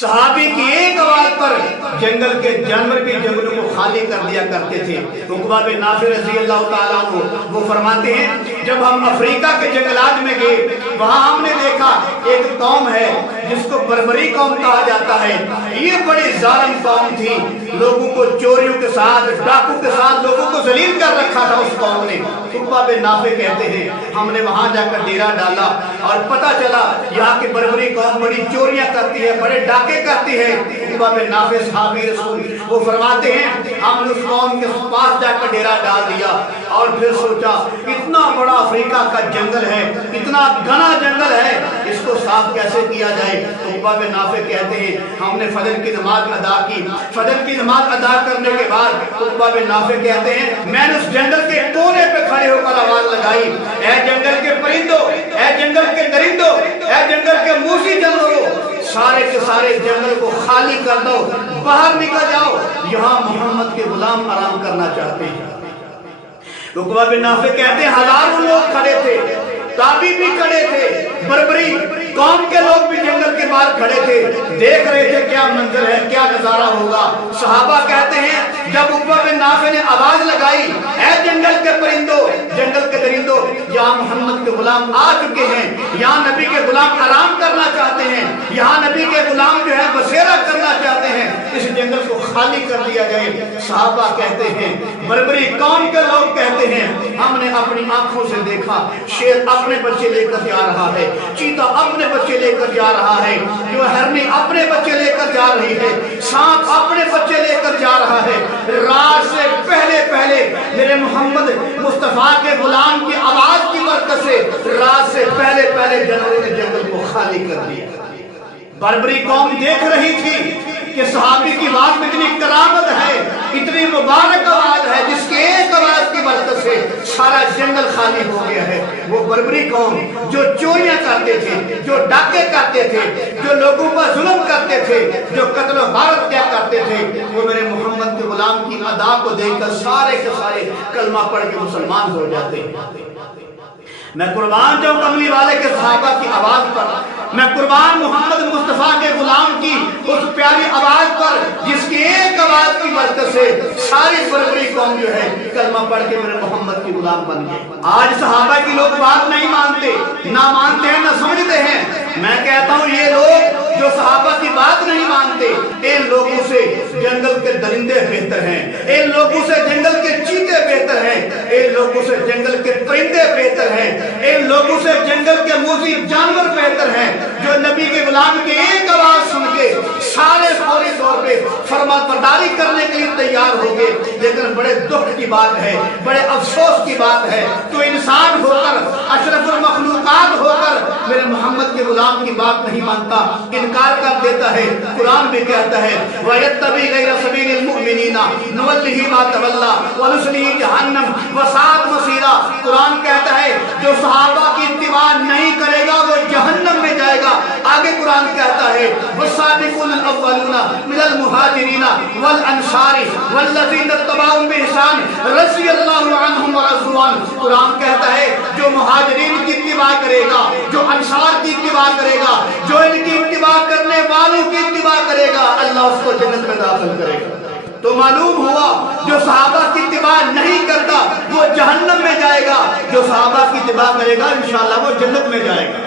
صحابی کی ایک آواز پر جنگل کے جانور بھی جنگلوں کو خالی کر دیا کرتے تھے۔ عقبہ بن نافع رضی اللہ تعالیٰ عنہ وہ فرماتے ہیں جب ہم افریقہ کے جنگلات میں گئے وہاں ہم نے دیکھا ایک قوم ہے جس کو بربری قوم کہا جاتا ہے۔ یہ بڑی ظالم قوم تھی، لوگوں کو چوریوں کے ساتھ ڈاکوں کے ساتھ لوگوں کو ذلیل کر رکھا تھا اس قوم نے۔ عقبہ بن نافع کہتے ہیں ہم نے وہاں جا کر ڈیرا ڈالا اور پتہ چلا یہاں کی بربری قوم بڑی چوریاں کرتی ہے، بڑے ڈاکے کرتی ہے۔ عقبہ بن نافع صحابی رسول وہ فرماتے ہیں ہم نے اس قوم کے پاس جا کر ڈیرا ڈال دیا اور پھر سوچا اتنا بڑا افریقہ کا جنگل ہے، اتنا گھنا جنگل ہے، اس کو صاف کیسے کیا جائے؟ عقبہ بن نافع کہتے ہیں ہم نے فجر کی نماز ادا کی۔ فجر کی نماز ادا کرنے کے بعد عقبہ بن نافع کہتے ہیں میں نے اس جنگل کے کونے پہ کھڑے ہو کر آواز لگائی، اے جنگل کے پرندوں، اے جنگل کے درندوں، اے جنگل کے موسی جانوروں، سارے کے سارے جنگل کو خالی کر دو، باہر نکل جاؤ، یہاں محمد کے غلام آرام کرنا چاہتے ہیں۔ عقبہ بن نافع کہتے ہیں ہزاروں لوگ کھڑے تھے، تابعی بھی کھڑے تھے، بربری قوم کے لوگ بھی جنگل کے باہر کھڑے تھے، دیکھ رہے تھے کیا منظر ہے، کیا نظارہ ہوگا۔ صحابہ کہتے ہیں جب عقبہ بن نافع نے آواز لگائی اے جنگل کے پرندوں، جنگل کے درندوں، یہاں محمد کے غلام آ چکے ہیں، یہاں نبی کے غلام آرام کرنا چاہتے ہیں، یہاں نبی کے غلام جو ہے بسیرا کرنا چاہتے ہیں، اس جنگل کو خالی کر دیا جائے۔ صحابہ کہتے ہیں بربری قوم کے لوگ کہتے ہیں ہم نے اپنی آنکھوں سے دیکھا شیر اپنے بچے لے کر جا رہا ہے، چیتا اپنے بچے لے کر جا رہا ہے، جو ہرنی اپنے بچے لے کر جا رہی ہے، سانپ اپنے بچے لے کر جا رہا ہے۔ رات سے پہلے پہلے میرے محمد مصطفیٰ کے غلام کی آواز کی برکت سے رات سے پہلے پہلے جانوروں نے جنگل کو خالی کر دیا۔ بربری قوم دیکھ رہی تھی کہ صحابی کی آواز میں اتنی کرامت ہے، اتنی مبارک آواز ہے جس کے ایک آواز کی برکت سے سارا جنگل خالی ہو گیا ہے۔ وہ بربری قوم جو چوریاں کرتے تھے، جو ڈاکے کرتے تھے، جو لوگوں پر ظلم کرتے تھے، جو قتل و غارت کیا کرتے تھے، وہ میرے محمد کے غلام کی ادا کو دیکھ کر سارے کے سارے کلمہ پڑھ کے مسلمان ہو جاتے ہیں۔ میں قربان جاؤں کملی والے کے صحابہ کی آواز پر، میں قربان محمد مصطفیٰ کے غلام کی اس پیاری آواز پر جس کی ایک آواز کی برکت سے ساری بربری قوم جو ہے کلمہ پڑھ کے میرے محمد کی غلام بن گئے۔ آج صحابہ کی لوگ بات نہیں مانتے، نہ مانتے ہیں نہ سمجھتے ہیں۔ میں کہتا ہوں یہ لوگ جو صحابہ کی بات نہیں مانتے، ان لوگوں سے جنگل کے درندے بہتر ہیں، ان لوگوں سے جنگل کے چیتے بہتر ہیں، ان لوگوں سے جنگل کے پرندے بہتر ہیں، ان لوگوں سے جنگل کے موذی جانور بہتر ہیں، جو نبی کے غلام کی ایک آواز سن کے سارے فوری طور پہ فرما برداری کرنے کے لیے تیار ہو گئے۔ لیکن بڑے دکھ کی بات ہے، بڑے افسوس کی بات ہے، تو انسان ہو کر اشرف المخلوقات ہو کر میرے محمد کے غلام کی بات نہیں مانتا، انکار کر دیتا ہے۔ قرآن بھی کہتا ہے وَيَتَّبِعْ غَيْرَ سَبِيلِ الْمُؤْمِنِينَ نُوَلِّهِ مَا تَوَلَّى وَنُصْلِهِ جَهَنَّمَ وَسَاءَتْ مَصِيرًا۔ قرآن کہتا ہے جو صحابہ کی اتباع نہیں کرے گا وہ جہنم میں جائے گا۔ آگے قرآن کہتا ہے وَالسَّابِقُونَ الْأَوَّلُونَ مِنَ الْمُهَاجِرِينَ وَالْأَنصَارِ وَالَّذِينَ اتَّبَعُوهُم بِإِحْسَانٍ رَضِيَ اللَّهُ عَنْهُمْ وَرَضُوا عَنْهُ۔ قرآن کہتا ہے جو مہاجرین کی اتباع کرے گا، جو انصار کی اتباع کرے گا، جو ان کی اتباع کرنے والوں کی اتباع کرے گا، اللہ اس کو جنت میں داخل کرے گا۔ تو معلوم ہوا جو صحابہ کی اتباع نہیں کرتا وہ جہنم میں جائے گا، جو صحابہ کی اتباع کرے گا انشاءاللہ وہ جنت میں جائے گا۔